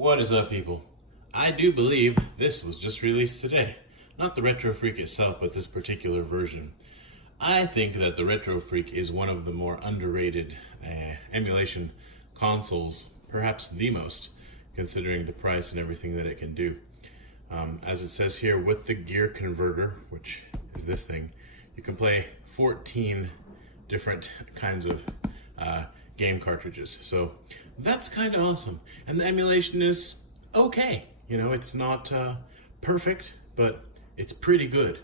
What is up, people? I do believe this was just released today. Not the Retro Freak itself, but this particular version. I think that the Retro Freak is one of the more underrated emulation consoles, perhaps the most, considering the price and everything that it can do. As it says here, with the gear converter, which is this thing, you can play 14 different kinds of game cartridges. So that's kind of awesome. And the emulation is okay. You know, it's not perfect, but it's pretty good.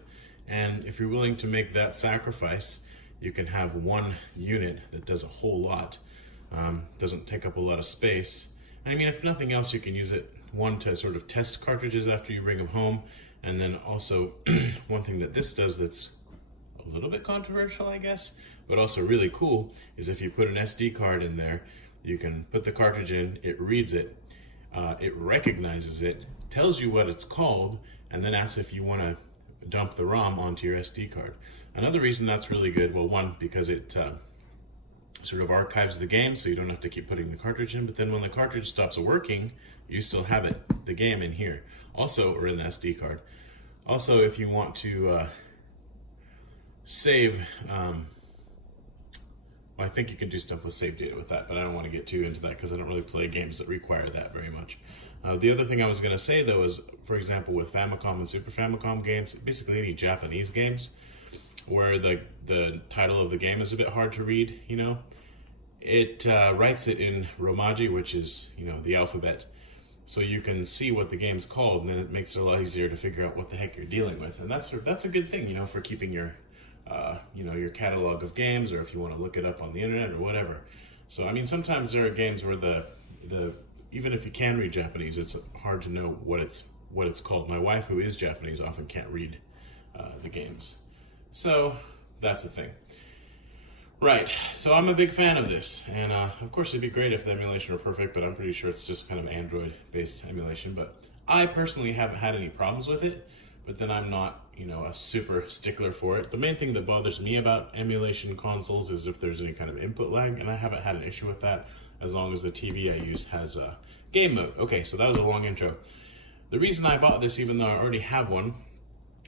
And if you're willing to make that sacrifice, you can have one unit that does a whole lot. Doesn't take up a lot of space. I mean, if nothing else, you can use it, one, to sort of test cartridges after you bring them home. And then also, one thing that this does that's a little bit controversial, I guess, but also really cool, is if you put an SD card in there, you can put the cartridge in, it reads it, it recognizes it, tells you what it's called, and then asks if you want to dump the ROM onto your SD card. Another reason that's really good, well, one, because it sort of archives the game, so you don't have to keep putting the cartridge in, but then when the cartridge stops working, you still have the game in here. Also, or in the SD card. Also, if you want to save, well, I think you can do stuff with save data with that, but I don't want to get too into that because I don't really play games that require that very much. The other thing I was going to say, though, is, for example, with Famicom and Super Famicom games, basically any Japanese games, where the title of the game is a bit hard to read, you know, it writes it in Romaji, which is, you know, the alphabet. So you can see what the game's called, and then it makes it a lot easier to figure out what the heck you're dealing with. And that's a good thing, you know, for keeping your you know, your catalog of games, or if you want to look it up on the internet or whatever. So I mean, sometimes there are games where the even if you can read Japanese, it's hard to know what it's called. My wife, who is Japanese, often can't read the games. So that's a thing. Right, so I'm a big fan of this, and of course it'd be great if the emulation were perfect, but I'm pretty sure it's just kind of Android-based emulation. But I personally haven't had any problems with it, but then I'm not, you know, a super stickler for it. The main thing that bothers me about emulation consoles is if there's any kind of input lag, and I haven't had an issue with that as long as the TV I use has a game mode. Okay, so that was a long intro. The reason I bought this, even though I already have one,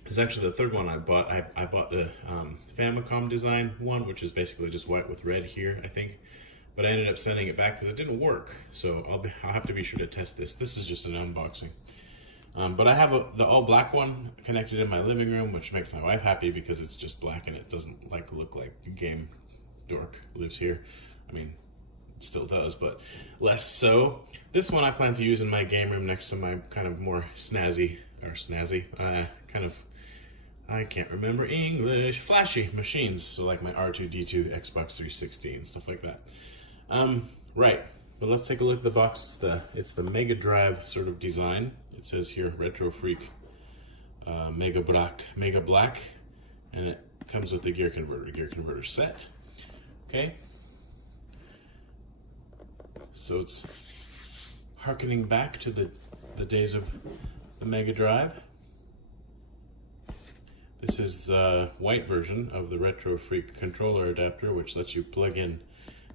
is actually the third one I bought. I bought the Famicom design one, which is basically just white with red here, I think. But I ended up sending it back because it didn't work. So I'll have to be sure to test this. This is just an unboxing. But I have the all black one connected in my living room, which makes my wife happy because it's just black and it doesn't look like a game dork lives here. I mean, it still does, but less so. This one I plan to use in my game room next to my kind of more snazzy, kind of, I can't remember English, flashy machines. So like my R2-D2, Xbox 360 and stuff like that. Right, but let's take a look at the box. It's the Mega Drive sort of design. It says here, Retro Freak, MegaBlack, and it comes with the gear converter set. Okay. So it's harkening back to the days of the Mega Drive. This is the white version of the Retro Freak controller adapter, which lets you plug in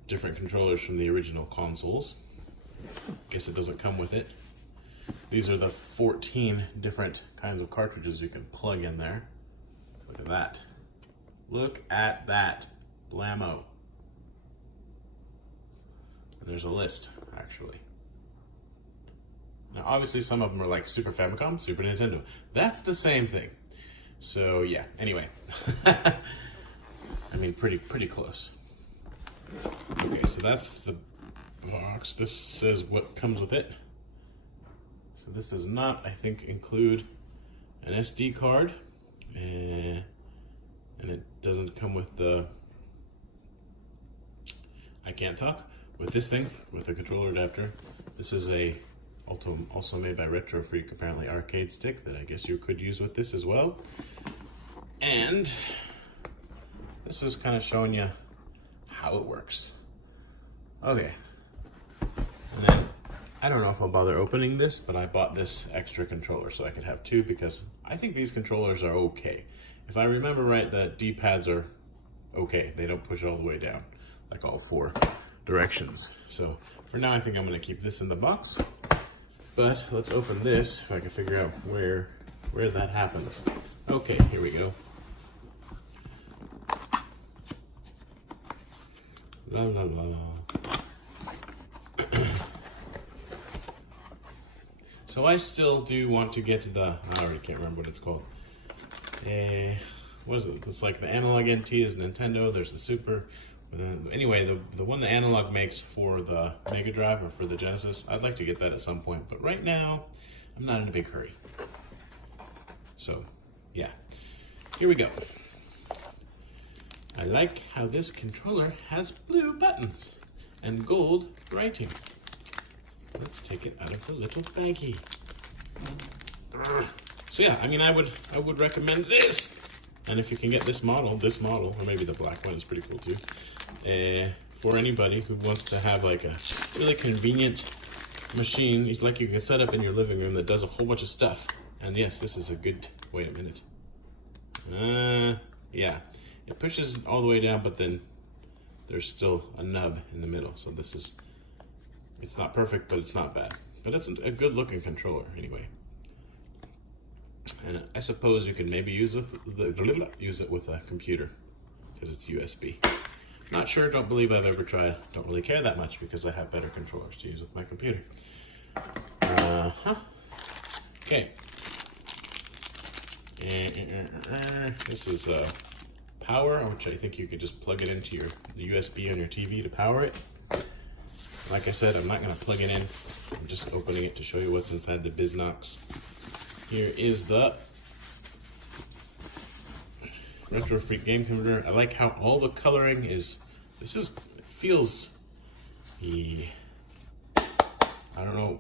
different controllers from the original consoles. Guess it doesn't come with it. These are the 14 different kinds of cartridges you can plug in there. Look at that. Look at that. Blammo. And there's a list, actually. Now, obviously, some of them are like Super Famicom, Super Nintendo. That's the same thing. So, yeah, anyway. I mean, pretty close. Okay, so that's the box. This says what comes with it. So this does not, I think, include an SD card, and it doesn't come with the, I can't talk, with this thing, with a controller adapter. This is a, also made by Retro Freak, apparently arcade stick that I guess you could use with this as well. And this is kind of showing you how it works. Okay. And then, I don't know if I'll bother opening this, but I bought this extra controller so I could have two because I think these controllers are okay. If I remember right, the D-pads are okay. They don't push all the way down, like all four directions. So for now, I think I'm gonna keep this in the box. But let's open this if I can figure out where that happens. Okay, here we go. La la la. So I still do want to get the, I already can't remember what it's called. What is it? It's like the Analog NT is Nintendo, there's the Super. Anyway, the one the Analog makes for the Mega Drive or for the Genesis, I'd like to get that at some point, but right now, I'm not in a big hurry. So, yeah. Here we go. I like how this controller has blue buttons and gold writing. Let's take it out of the little baggie. So yeah, I mean, I would recommend this. And if you can get this model, or maybe the black one is pretty cool too, for anybody who wants to have like a really convenient machine, like you can set up in your living room that does a whole bunch of stuff. And yes, this is a good, wait a minute. Yeah, it pushes all the way down, but then there's still a nub in the middle. So this is, it's not perfect, but it's not bad. But it's a good looking controller anyway. And I suppose you can maybe use it with a computer because it's USB. Not sure, don't believe I've ever tried. Don't really care that much because I have better controllers to use with my computer. Okay. This is power, which I think you could just plug it into the USB on your TV to power it. Like I said, I'm not going to plug it in. I'm just opening it to show you what's inside the Biznox. Here is the Retro Freak game computer. I like how all the coloring is, it feels, I don't know,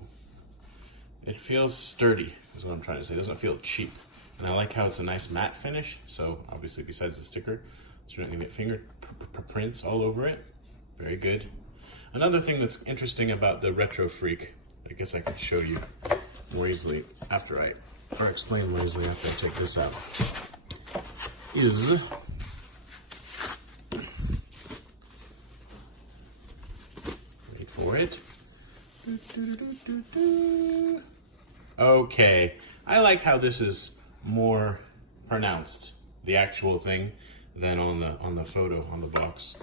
it feels sturdy is what I'm trying to say. It doesn't feel cheap. And I like how it's a nice matte finish. So obviously besides the sticker, so you're not gonna get fingerprints all over it. Very good. Another thing that's interesting about the Retro Freak, I guess I could show you more easily explain more easily after I take this out, is wait for it. Okay, I like how this is more pronounced, the actual thing, than on the photo on the box.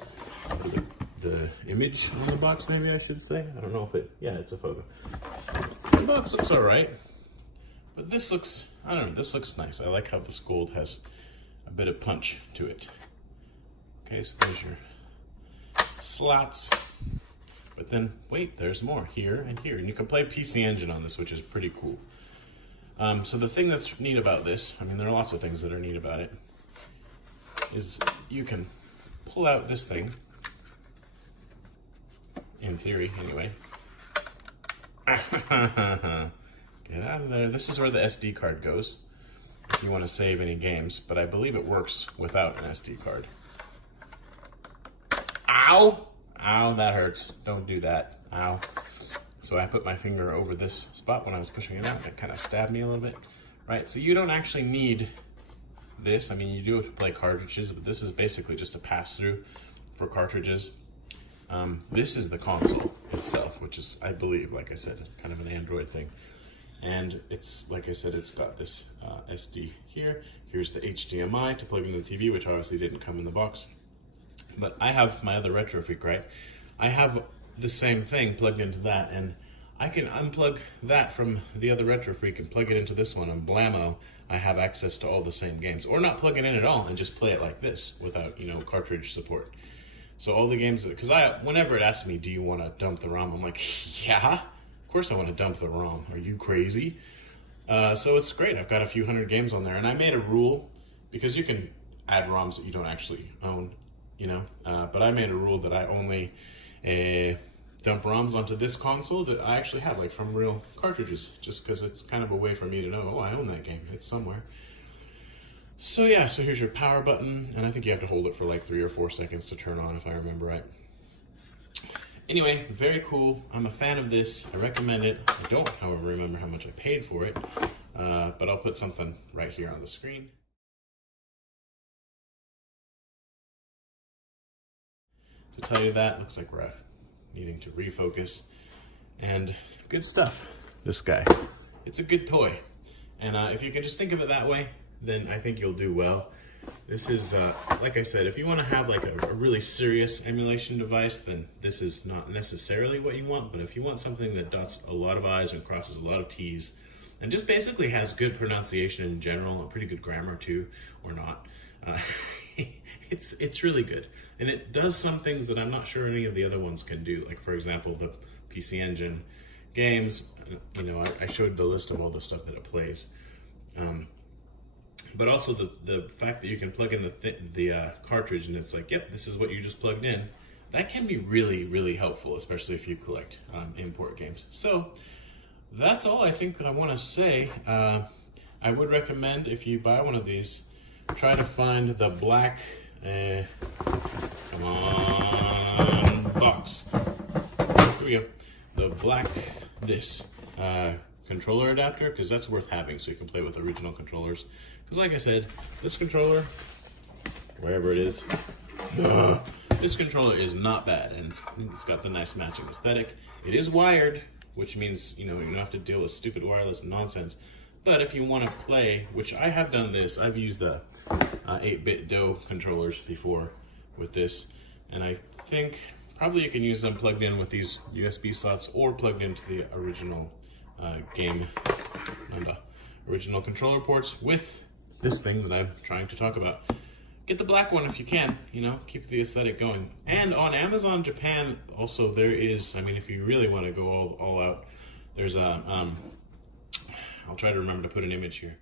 The image on the box, maybe I should say. I don't know if yeah, it's a photo. The box looks all right, but this looks, I don't know, this looks nice. I like how this gold has a bit of punch to it. Okay, so there's your slots. But then, wait, there's more here and here. And you can play PC Engine on this, which is pretty cool. So the thing that's neat about this, I mean, there are lots of things that are neat about it, is you can pull out this thing, in theory, anyway. Get out of there. This is where the SD card goes, if you want to save any games, but I believe it works without an SD card. Ow! Ow, that hurts. Don't do that. Ow. So I put my finger over this spot when I was pushing it out, and it kind of stabbed me a little bit. Right, so you don't actually need this. I mean, you do have to play cartridges, but this is basically just a pass-through for cartridges. This is the console itself, which is, I believe, like I said, kind of an Android thing. And it's, like I said, it's got this SD here. Here's the HDMI to plug in the TV, which obviously didn't come in the box. But I have my other Retro Freak, right? I have the same thing plugged into that, and I can unplug that from the other Retro Freak and plug it into this one, and blammo, I have access to all the same games. Or not plug it in at all and just play it like this without, cartridge support. So all the games, because whenever it asks me, do you want to dump the ROM? I'm like, yeah, of course I want to dump the ROM. Are you crazy? So it's great. I've got a few hundred games on there, and I made a rule, because you can add ROMs that you don't actually own, but I made a rule that I only dump ROMs onto this console that I actually have, like from real cartridges, just because it's kind of a way for me to know, oh, I own that game, it's somewhere. So yeah, so here's your power button, and I think you have to hold it for like 3 or 4 seconds to turn on, if I remember right. Anyway, very cool. I'm a fan of this. I recommend it. I don't, however, remember how much I paid for it, but I'll put something right here on the screen. To tell you that, looks like we're needing to refocus, and good stuff. this guy. It's a good toy. And if you can just think of it that way, then I think you'll do well. This is, like I said, if you want to have like a really serious emulation device, then this is not necessarily what you want. But if you want something that dots a lot of I's and crosses a lot of T's, and just basically has good pronunciation in general, and pretty good grammar too, or not, it's really good. And it does some things that I'm not sure any of the other ones can do. Like, for example, the PC Engine games, you know, I showed the list of all the stuff that it plays. But also the fact that you can plug in the cartridge and it's like, yep, this is what you just plugged in. That can be really, really helpful, especially if you collect import games. So that's all I think that I want to say. I would recommend, if you buy one of these, try to find the black, come on, box. Here we go. The black, controller adapter, because that's worth having so you can play with original controllers. Because like I said, this controller, wherever it is, this controller is not bad, and it's got the nice matching aesthetic. It is wired, which means, you know, you don't have to deal with stupid wireless nonsense. But if you want to play, which I have done this, I've used the 8-bit DOE controllers before with this, and I think probably you can use them plugged in with these USB slots or plugged into the original game and original controller ports with this thing that I'm trying to talk about. Get the black one if you can, you know, keep the aesthetic going. And on Amazon Japan also there is, I mean, if you really want to go all out, there's a, I'll try to remember to put an image here.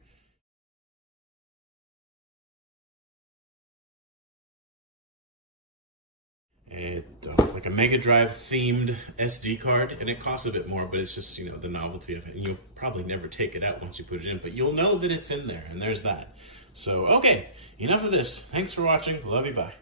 Like a Mega Drive themed SD card, and it costs a bit more, but it's just, you know, the novelty of it. And you'll probably never take it out once you put it in, but you'll know that it's in there, and there's that. So, okay, enough of this. Thanks for watching. Love you, bye.